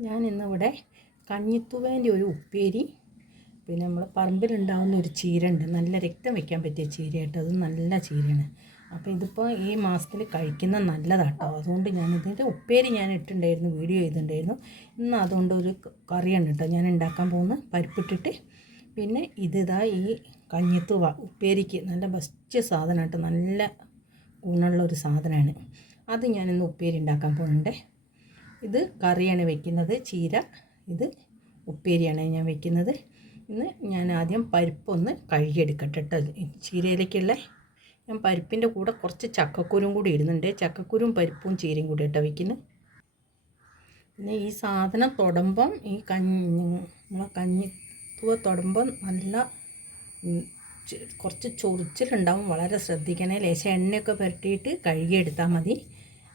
ഞാൻ ഇന്നിവിടെ കഞ്ഞിത്തുവേന്റെ ഒരു ഉപ്പേരി പിന്നെ നമ്മൾ പറമ്പിലുണ്ടാകുന്ന ഒരു ചീര ഉണ്ട് നല്ല രക്തം വെക്കാൻ പറ്റിയ ചീരയായിട്ട് അത് നല്ല ചീരയാണ്. അപ്പോൾ ഇതിപ്പോൾ ഈ മാസത്തിൽ കഴിക്കുന്ന നല്ലതാട്ടോ. അതുകൊണ്ട് ഞാൻ ഇതിന്റെ ഉപ്പേരി ഞാൻ ഇട്ടിട്ടുണ്ടായിരുന്നു വീഡിയോ ചെയ്തിട്ടുണ്ടായിരുന്നു. ഇന്ന് അതുകൊണ്ട് ഒരു കറിയാണ് കേട്ടോ. ഞാൻ ഉണ്ടാക്കാൻ പോകുന്നത് പരിപ്പിട്ടിട്ട്. പിന്നെ ഇതിതാ ഈ കഞ്ഞിത്തുവ ഉപ്പേരിക്ക് നല്ല ബെസ്റ്റ് സാധനമായിട്ട് നല്ല ഗുണമുള്ള ഒരു സാധനമാണ് അത് ഞാനിന്ന് ഉപ്പേരി ഉണ്ടാക്കാൻ പോകുന്നുണ്ടേ. ഇത് കറിയാണ് വെക്കുന്നത്. ചീര ഇത് ഉപ്പേരിയാണ് ഞാൻ വെക്കുന്നത്. ഇന്ന് ഞാൻ ആദ്യം പരിപ്പൊന്ന് കഴുകിയെടുക്കട്ടെ കേട്ടോ ചീരയിലേക്കുള്ള ഞാൻ പരിപ്പിന്റെ കൂടെ കുറച്ച് ചക്കക്കുരും കൂടി ഇടുന്നുണ്ട്. ചക്കക്കുരും പരിപ്പും ചീരയും കൂടി ഇട്ടാണ് വയ്ക്കുന്നത് പിന്നെ ഈ സാധനം തൊടുമ്പം ഈ കഞ്ഞി നമ്മളെ കഞ്ഞിത്തുവ തൊടുമ്പം നല്ല കുറച്ച് ചൊറിച്ചിലുണ്ടാവും. വളരെ ശ്രദ്ധിക്കണേ. ലേശം എണ്ണയൊക്കെ പുരട്ടിയിട്ട് കഴുകിയെടുത്താൽ മതി.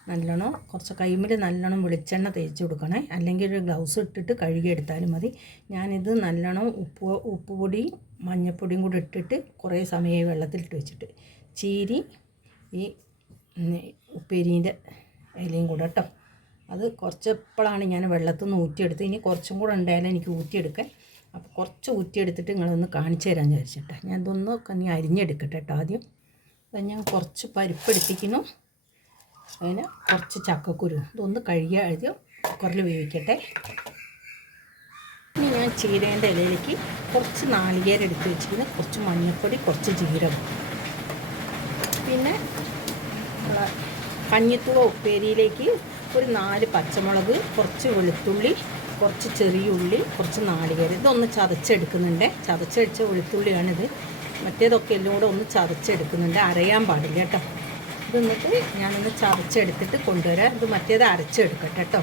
നല്ലോണം കുറച്ച് കൈമിൽ നല്ലോണം വെളിച്ചെണ്ണ തേച്ച് കൊടുക്കണേ. അല്ലെങ്കിൽ ഒരു ഗ്ലൗസ് ഇട്ടിട്ട് കഴുകിയെടുത്താലും മതി. ഞാനിത് നല്ലോണം ഉപ്പ് ഉപ്പ് പൊടിയും മഞ്ഞൾപ്പൊടിയും കൂടി ഇട്ടിട്ട് കുറേ സമയം വെള്ളത്തിലിട്ട് വെച്ചിട്ട് ചീരി ഈ ഉപ്പേരിന്റെ ഇലയും കൂടെ കേട്ടോ. അത് കുറച്ച് ഇപ്പോഴാണ് ഞാൻ വെള്ളത്തിൽ നിന്ന് ഊറ്റിയെടുത്ത് ഇനി കുറച്ചും കൂടെ ഉണ്ടായാലും എനിക്ക് ഊറ്റിയെടുക്കാൻ. അപ്പോൾ കുറച്ച് ഊറ്റിയെടുത്തിട്ട് നിങ്ങളൊന്ന് കാണിച്ചു തരാൻ വിചാരിച്ചിട്ടാണ് ഞാൻ ഇതൊന്ന് നീ അരിഞ്ഞെടുക്കട്ടെ കേട്ടോ ആദ്യം. അപ്പം ഞാൻ കുറച്ച് പരിപ്പ് എടുത്തിക്കുന്നു അതിന് കുറച്ച് ചക്കക്കുരു. ഇതൊന്ന് കഴുകിയ എഴുതി കുക്കറിൽ വേവിക്കട്ടെ. ഇനി ഞാൻ ചീരേന്റെ ഇലയിലേക്ക് കുറച്ച് നാളികേരം എടുത്ത് വെച്ചിരിക്കുന്നത് കുറച്ച് മഞ്ഞൾപ്പൊടി കുറച്ച് ജീരകം. പിന്നെ കഞ്ഞിത്തുള ഉപ്പേരിയിലേക്ക് ഒരു നാല് പച്ചമുളക് കുറച്ച് വെളുത്തുള്ളി കുറച്ച് ചെറിയ ഉള്ളി കുറച്ച് നാളികേരം. ഇതൊന്ന് ചതച്ചെടുക്കുന്നുണ്ട്. ചതച്ചടിച്ച വെളുത്തുള്ളിയാണിത്. മറ്റേതൊക്കെ എല്ലാം കൂടെ ഒന്ന് ചതച്ചെടുക്കുന്നുണ്ട്. അരയാൻ പാടില്ല കേട്ടോ. ഇത് എന്നിട്ട് ഞാനൊന്ന് ചതച്ചെടുത്തിട്ട് കൊണ്ടുവരാം. ഇത് മറ്റേത് അരച്ചെടുക്കട്ടെ കേട്ടോ.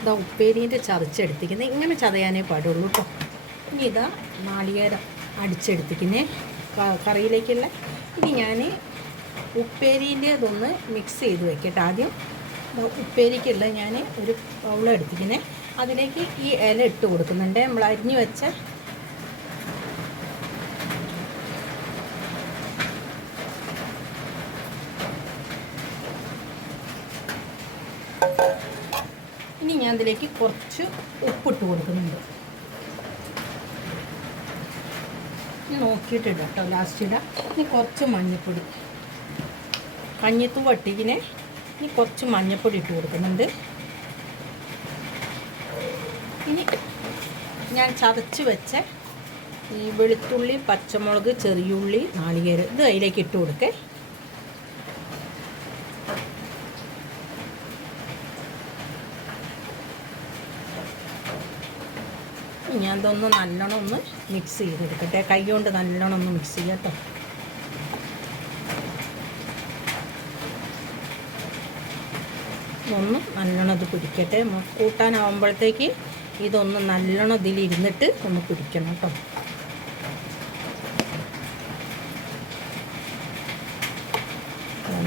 ഇതാ ഉപ്പേരീന്റെ ചതച്ചെടുത്തിക്കുന്നത് ഇങ്ങനെ ചതയാനേ പാടുള്ളൂ കേട്ടോ. ഇനി ഇതാ നാളികേരം അടിച്ചെടുത്തിക്കുന്നേ കറിയിലേക്കുള്ള. ഇനി ഞാൻ ഉപ്പേരിന്റെതൊന്ന് മിക്സ് ചെയ്ത് വെക്കട്ടെ ആദ്യം. ഉപ്പേരിക്കുള്ള ഞാൻ ഒരു ബൗൾ എടുത്തിക്കുന്നേ അതിലേക്ക് ഈ ഇല ഇട്ട് കൊടുക്കുന്നുണ്ട്. നമ്മൾ അരിഞ്ഞു വെച്ച ഇനി ഞാൻ ഇതിലേക്ക് കുറച്ച് ഉപ്പിട്ട് കൊടുക്കുന്നുണ്ട്. ഇനി കേട്ടോ ലാസ്റ്റ് ഇടാം. ഇനി കുറച്ച് മഞ്ഞൾപ്പൊടി കഞ്ഞിത്തു വട്ടിക്കിനെ ഇനി കുറച്ച് മഞ്ഞൾപ്പൊടി ഇട്ട് കൊടുക്കുന്നുണ്ട്. ഇനി ഞാൻ ചതച്ച് വെച്ച ഈ വെളുത്തുള്ളി പച്ചമുളക് ചെറിയുള്ളി നാളികേരം ഇത് അതിലേക്ക് ഇട്ട് കൊടുക്കേ. ഞാൻ ഇതൊന്ന് നല്ലോണം ഒന്ന് മിക്സ് ചെയ്തെടുക്കട്ടെ. കൈ കൊണ്ട് നല്ലോണം ഒന്ന് മിക്സ് ചെയ്യട്ടോ ഒന്ന് നല്ലോണം ഇത് പിടിക്കട്ടെ കൂട്ടാനാവുമ്പോഴത്തേക്ക് ഇതൊന്ന് നല്ലോണം ഇതിലിരുന്നിട്ട് ഒന്ന് പിടിക്കണം കേട്ടോ.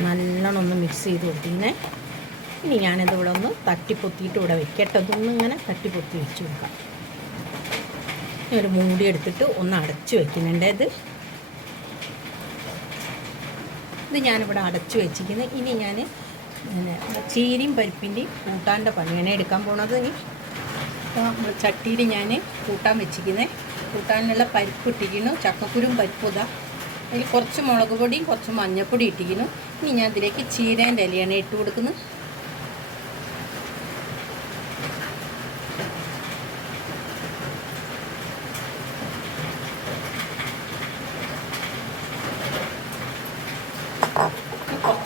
നല്ലോണം ഒന്ന് മിക്സ് ചെയ്ത് കൊടുത്തിങ്ങനെ ഇനി ഞാനിത് ഇവിടെ ഒന്ന് തട്ടിപ്പൊത്തിയിട്ട് ഇവിടെ വെക്കട്ടെ. ഇതൊന്നിങ്ങനെ തട്ടിപ്പൊത്തി വെച്ച് കൊടുക്കാം. ഇനി ഒരു മൂടി എടുത്തിട്ട് ഒന്ന് അടച്ചു വെക്കുന്നുണ്ട് ഇത്. ഇത് ഞാനിവിടെ അടച്ചു വെച്ചിരിക്കുന്നത് ഇനി ഞാൻ ചീരയും പരിപ്പിന്റെയും കൂട്ടാന്റെ പണിയാണ് എടുക്കാൻ പോണത് ഇനി. ചട്ടിയിൽ ഞാൻ കൂട്ടാൻ വെച്ചിരിക്കുന്നത് കൂട്ടാനുള്ള പരിപ്പ് ഇട്ടിരിക്കുന്നു. ചക്കക്കുരും പരിപ്പ് ഇതാ. അതിൽ കുറച്ച് മുളക് പൊടിയും കുറച്ച് മഞ്ഞൾപ്പൊടി ഇട്ടിരിക്കുന്നു. ഇനി ഞാൻ ഇതിലേക്ക് ചീരേന്റെ ഇലയാണ് ഇട്ട് കൊടുക്കുന്നത്.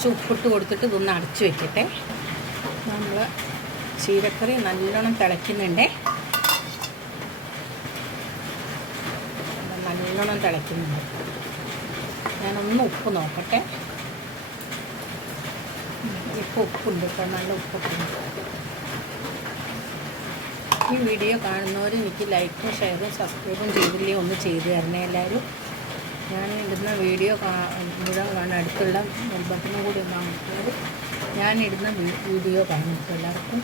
കുറച്ച് ഉപ്പിട്ട് കൊടുത്തിട്ട് ഇതൊന്ന് അടച്ചു വെക്കട്ടെ. നമ്മൾ ചീരക്കറി നല്ലോണം തിളയ്ക്കുന്നുണ്ടേ. നല്ലോണം തിളയ്ക്കുന്നുണ്ട്. ഞാനൊന്ന് ഉപ്പ് നോക്കട്ടെ. ഇപ്പോൾ ഉപ്പുണ്ട് ഇപ്പോൾ നല്ല ഉപ്പൊക്കെ ഈ വീഡിയോ കാണുന്നവർ എനിക്ക് ലൈക്കും ഷെയറും സബ്സ്ക്രൈബും ചെയ്തില്ലേ ഒന്ന് ചെയ്തു തരണേ എല്ലാവരും. ഞാൻ ഇടുന്ന വീഡിയോ മുഴുവൻ കാണാൻ അടുത്തുള്ള ബട്ടനും കൂടി ഞാൻ ഇടുന്ന വീഡിയോ കാണും. എല്ലാവർക്കും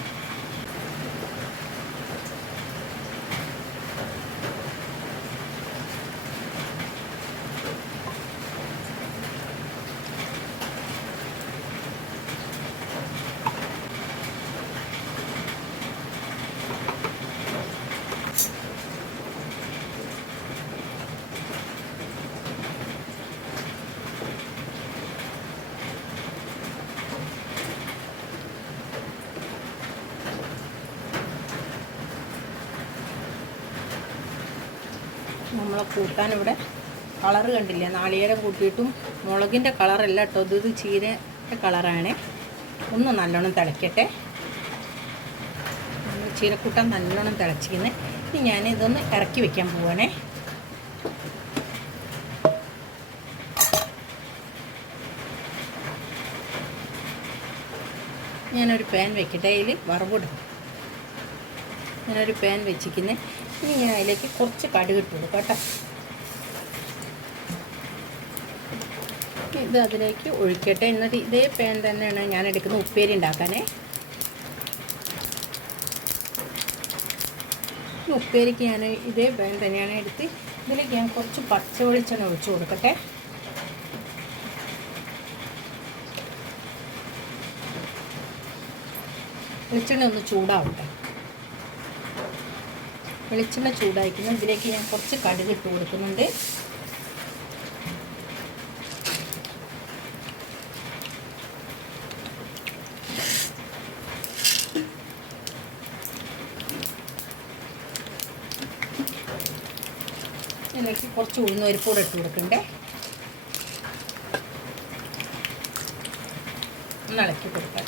നമ്മളെ കൂട്ടാൻ ഇവിടെ കളറ് കണ്ടില്ലേ? നാളികേരം കൂട്ടിയിട്ടും മുളകിന്റെ കളറല്ല കേട്ടോ. ഇത് ചീരയുടെ കളറാണ് ഒന്ന് നല്ലോണം തിളയ്ക്കട്ടെ നമ്മൾ ചീരക്കൂട്ടാൻ നല്ലോണം തിളച്ചിരുന്ന് ഇനി ഞാൻ ഇതൊന്ന് ഇറക്കി വെക്കാൻ പോവാണേ. ഞാനൊരു പാൻ വെക്കട്ടെ. അതിൽ വറവിടും ഞാനൊരു പാൻ വെച്ചിരിക്കുന്നത് ഇനി ഞാൻ അതിലേക്ക് കുറച്ച് കടുകിട്ടുണ്ട് കേട്ടോ. ഇത് അതിലേക്ക് ഒഴിക്കട്ടെ. എന്നിട്ട് ഇതേ പേൻ തന്നെയാണ് ഞാൻ എടുക്കുന്ന ഉപ്പേരി ഉണ്ടാക്കാനേ. ഉപ്പേരിക്ക് ഞാൻ ഇതേ പേൻ തന്നെയാണ് എടുത്ത് ഇതിലേക്ക് ഞാൻ കുറച്ച് പച്ച വെളിച്ചെണ്ണ ഒഴിച്ചു കൊടുക്കട്ടെ. വെളിച്ചെണ്ണ ഒന്ന് ചൂടാവട്ടെ. വെളിച്ചെണ്ണ ചൂടായിരിക്കുന്നു ഇതിലേക്ക് ഞാൻ കുറച്ച് കടുക് ഇട്ട് കൊടുക്കുന്നുണ്ട്. ഇതിലേക്ക് കുറച്ച് ഉഴുന്ന കൂടെ ഇട്ട് കൊടുക്കണ്ടേ? ഒന്ന് ഇളക്കി കൊടുക്കട്ടെ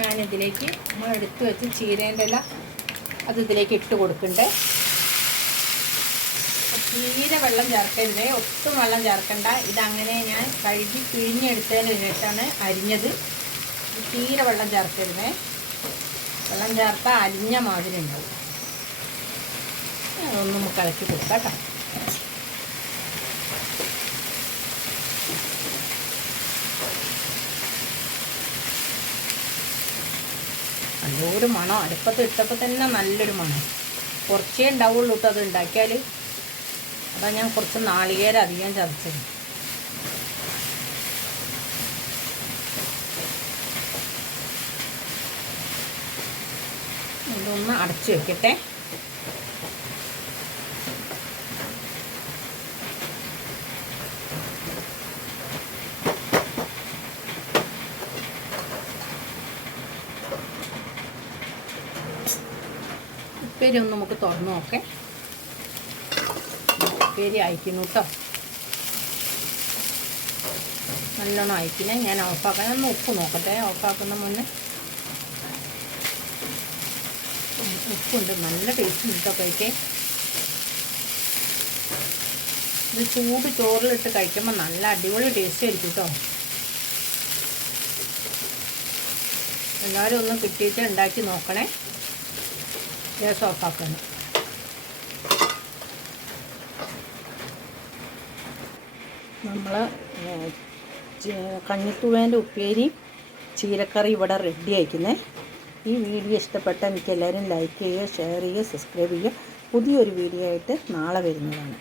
ഞാനിതിലേക്ക് നമ്മൾ എടുത്തു വെച്ച് ചീരേന്റെ ഇല അത് ഇതിലേക്ക് ഇട്ട് കൊടുക്കണ്ടേ. തീരെ വെള്ളം ചേർക്കരുതേ ഒട്ടും വെള്ളം ചേർക്കണ്ട. ഇതങ്ങനെ ഞാൻ കഴുകി പിഴിഞ്ഞെടുത്തതിന് ശേഷമാണ് അരിഞ്ഞത്. തീരെ വെള്ളം ചേർക്കരുതേ. വെള്ളം ചേർത്താൽ അരിഞ്ഞ മാതിരി ഉണ്ടാവും. അതൊന്ന് നമുക്ക് ഇളക്കി കൊടുക്കാം കേട്ടോ. നല്ലൊരു മണം. അടുപ്പത്ത് ഇട്ടപ്പോൾ തന്നെ നല്ലൊരു മണം. കുറച്ചേ ഉണ്ടാവുള്ളൂ കേട്ടോ അത് ഉണ്ടാക്കിയാൽ അതാ ഞാൻ കുറച്ച് നാളികേരം അധികം ചതച്ചത്. ഇതൊന്ന് അടച്ചു വെക്കട്ടെ. ഉപ്പേരി ഒന്ന് നമുക്ക് തുറന്നു നോക്കേ. ഉപ്പേരി അയക്കുന്നു കേട്ടോ നല്ലോണം അയക്കിനെ. ഞാൻ ഓഫാക്കാൻ ഒന്ന് ഉപ്പ് നോക്കട്ടെ. ഓഫാക്കുന്ന മുന്നേ ഉപ്പുണ്ട്. നല്ല ടേസ്റ്റ് ഉണ്ട് കഴിക്കേ ഇത് ചൂട് ചോറിലിട്ട് കഴിക്കുമ്പോൾ നല്ല അടിപൊളി ടേസ്റ്റ് ആയിരിക്കും കേട്ടോ എല്ലാവരും ഒന്ന് കിട്ടിയിട്ട് ഉണ്ടാക്കി നോക്കണേ. ഗ്യാസ് ഓഫാക്കണം നമ്മൾ കഞ്ഞിത്തുവേന്റെ ഉപ്പേരി ചീരക്കറി ഇവിടെ റെഡി ആയിക്കുന്നേ. ഈ വീഡിയോ ഇഷ്ടപ്പെട്ട എനിക്ക് എല്ലാവരും ലൈക്ക് ചെയ്യുക ഷെയർ ചെയ്യുക സബ്സ്ക്രൈബ് ചെയ്യുക. പുതിയൊരു വീഡിയോ ആയിട്ട് നാളെ വരുന്നതാണ്.